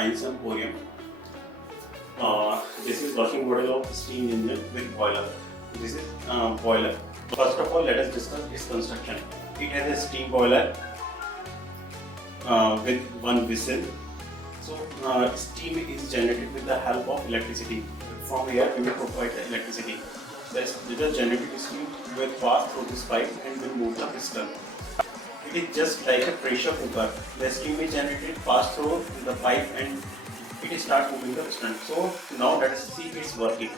Science Emporium. This is working model of steam engine with boiler. This is boiler. First of all, let us discuss its construction. It has a steam boiler with one whistle. So steam is generated with the help of electricity. From here we will provide the electricity. The generated steam will pass through this pipe and will move the piston. It is just like a pressure cooker. The steam is generated, pass through the pipe and it starts moving the piston. So now let us see it's working.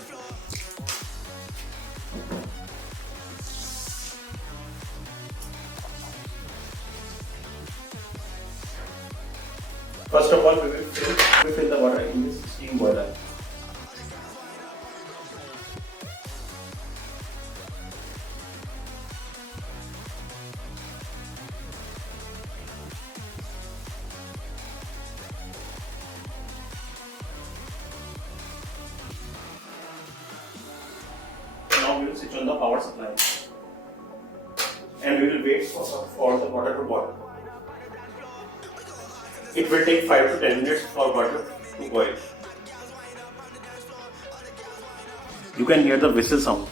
First of all, we will fill the water in this steam boiler. Now we will switch on the power supply and we will wait for the water to boil. It will take 5 to 10 minutes for water to boil. You can hear the whistle sound.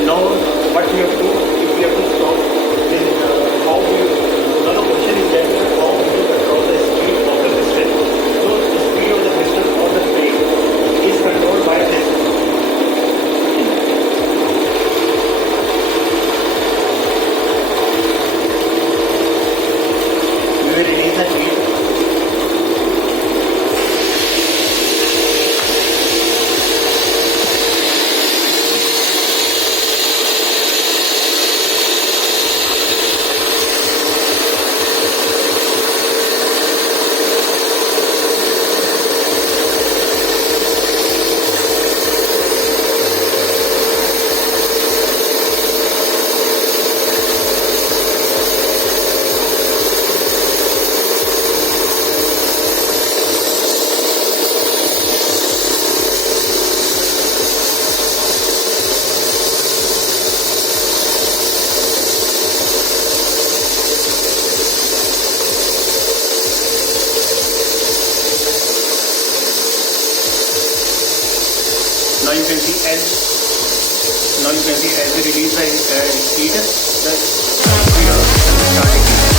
Now what we have to do, we have to stop this, how we, now the question is that how we control the speed of the piston. So the speed of the piston or the brake is controlled by this. We will release the speed. Now you can see as we release the heat, the speed of the starting.